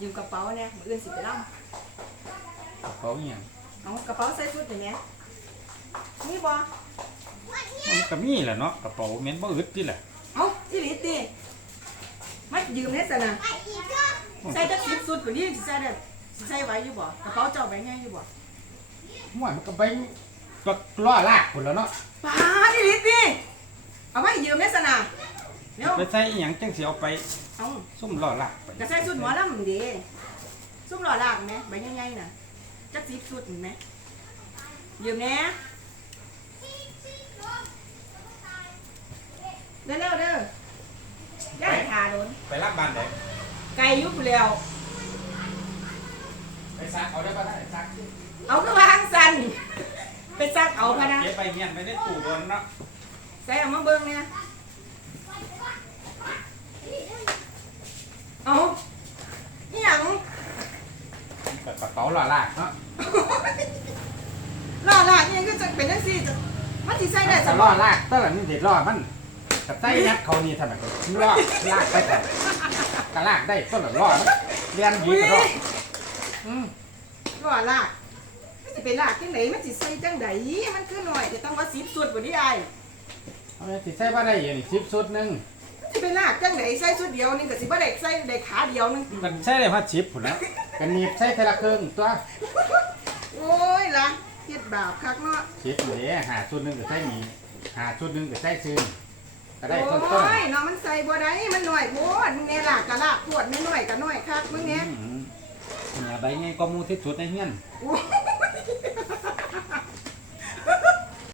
ยืมกระเป๋าเนี่ยมืออื่นสิไปล่กระเป๋าเนี่ยำเอากระเป๋าใส่ชุดอย่างเงี้ยนี่บ่มันก็มีแหละเนาะกระเป๋าแม่นบ่อึดติแหละเอาที่ลิตีมายืมเนี่ยสนะใส่จักสิบชุดกว่านี้สิใส่ได้สิใส่ไว้อยู่บ่กระเป๋าเจ้าใบใหญ่อยู่บ่ม่วนมันก็ไปก็ล้อลากพุ่นแล้วเนาะป้าที่ลิตีเอาไว้ยืมเนี่ยสนะเดี๋ยวไปใส่อีหยังจังสิเอาไป เอาซุ่มล้อลากไปจะใส่ชุดหมอลำดีซุ่มหล่อลากไหมใบใหญ่ๆน่ะจักสิบชุดเห็นไหมยืมแหน่เร็วๆเด้อย่าให้ทาโดนไปรับบ้านได้ไก่อยุบแล้วไปซักเอาได้บ่ได้ซักเอาก็วางสันไปซักเอาพะนะเก็บไปเมียนไปในตู้โดนเนาะใส่เอามาเบิ่งเนี่ยเอาอีหยัง กระเป๋าล้อลากเนาะล่อล่ะอีหยังก็จะเป็นจังซี่จะมันสิใส่ได้กสระมล้อองลากแต่ละนี่เด็ดล้อมันกระใส่ยัดเขานี่เท่านั้นก็ล้อลากไปแต่กระลากได้ต้นละล้อมันเรียนดีอุ้ยกระล้ออืมล่อล่ะมันสิเป็นลากจังไดมันสิใส่จังไดมันคือหน่อยแต่ต้องว่า10สุดบ่นี้อ้ายเอาไปสิใส่บ่ได้อยู่นี่10ชุดหนึง มันสิเป็นลากจังไดใส่สุดเดียวนึงก็สิบ่ได้ใส่ได้ขาเดียวนึงมันใช่เลยพัดชิปพุ่นนะกันหนีบใช้เทละครึ่งตัวโอ้ยล่ะเฮ็ดบาปคักเนาะชิปนี่หาชุดหนึงก็ใช้หนีหาชุดหนึงก็ใช้ซื้อก็ได้โอ้ต้นต้นยเนาะมันใส่บ่ได้มันหน่อยโพดมึงแน่ลากกะลากปวดน้อยๆกะน้อยคักมึงแน่เนี่ยใบไงก็มูที่สุดในเฮียนโอ้